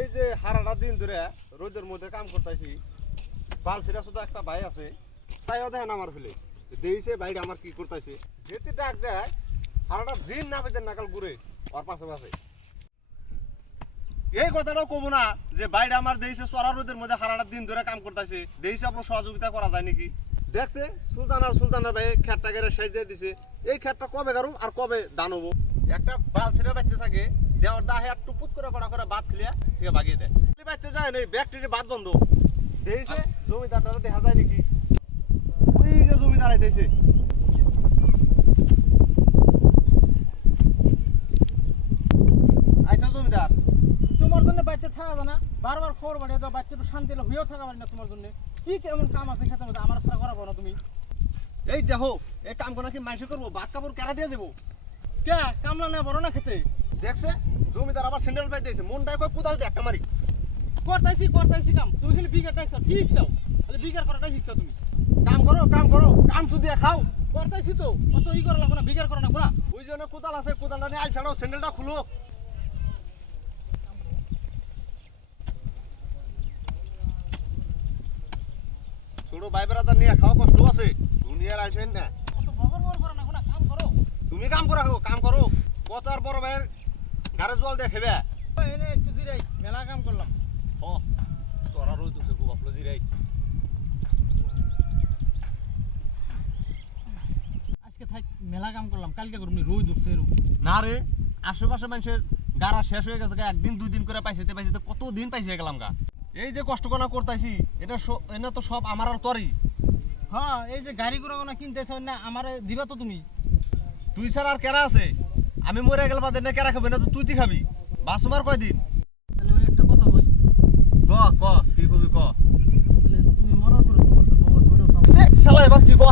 এই যে হারাটা দিন ধরে রোদের মধ্যে কাম করতেছি, বালছিরা শুধু একটা ভাই আছে, তাইও দেখেন আমার ফেলে। দিয়েছে ভাইটা আমার কি করতেছে যেতে ডাক দেয়, হারাটা দিন না পেতে নাকাল ঘুরে, ওর পাশে পাশে। এই কথাটাও কব না যে বাইরে আমার দেশে চড়া রোদের মধ্যে হারাটা দিন ধরে কাম করতেছে দেশে আপনার সহযোগিতা করা যায় নাকি? দেখছে, সুলতান আর সুলতানের ভাই খেটটা গেড়ে সেচ দিয়ে দিছে। এই খেটটা কবে গারুম আর কবে দান হব? একটা বাল ছিঁড়ে বাচ্চা থাকে দেওয়ার ডাহে আর টুপুত করে কড়া করে বাদ খেলিয়া ঠিক বাগিয়ে দেয়। বাচ্চা যায় না ব্যাকটেরিয়া বাদ বন্ধ। দেশে জমিদারটা দেখা যায় নাকি? ওই যে জমিদার জমিদার? তোমার জন্য থাকা যায় না। বারবার খবর বাড়িয়ে দাও একটু শান্তি হয়েও থাকা পারি না তোমার জন্য। কি কেমন কাম আছে খেতে আমার সাথে করাবো তুমি। এই দেখো, এই কাম কোনা কি মাইসে করব? ভাত কাপড় কেরা দিয়ে যাব? কে? কামলা না বড় না খেতে? দেখছে? জমিদার আবার স্যান্ডেল পাই দিয়েছে মনটাই কয় কোদাল দিয়ে একটা মারি। করতাইছি করতাইছি কাম। তুমি খালি বিঘাটাই শিখছো ঠিক চাও খালি বিঘার করাটাই শিখছো তুমি। কাম করো কাম করো। কাম শুধু খাও। করতাইছি তো। অত ই করা লাগবো না বিঘার করা লাগবো না। ওই জন্য কোদাল আছে কোদালটা নিয়ে আল ছাড়ো স্যান্ডেলটা খুলো। ছোট ভাই বেড়াদার নিয়ে খাওয়া কষ্ট আছে। দুনিয়ার আইসেন না অত বগর বগর করা লাগবো না কাম করো তুমি কাম করো। কত আর বড় ভাইয়ের গাড়ি জল দিয়ে খেবে। এনে একটু জিরাই মেলা কাম করলাম। ও চড়া রোদ খুব আপলো জিরাই। আজকে থাক মেলা কাম করলাম কালকে রোদ উঠছে এরকম। না রে আশেপাশে মানুষের গাড়া শেষ হয়ে গেছে একদিন দুই দিন করে পাইছে পাইছে কত দিন পাইছে গেলাম গা। এই যে কষ্ট করা করতেছি এটা এটা তো সব আমার আর তরই। হ্যাঁ এই যে গাড়ি গুলো কিনতেছ না আমারে দিবা তো তুমি। তুই স্যার আর কেরা আছে? আমি মরে গেলে বাদে না কেরা খাবি? না তো তুই তুই খাবি? বাস তোমার কয়দিন? একটা কথা কই? ক ক কি কবি ক? তুমি মরার পরে তোমার তো বাবা ওটাও শালা এবার তুই ক?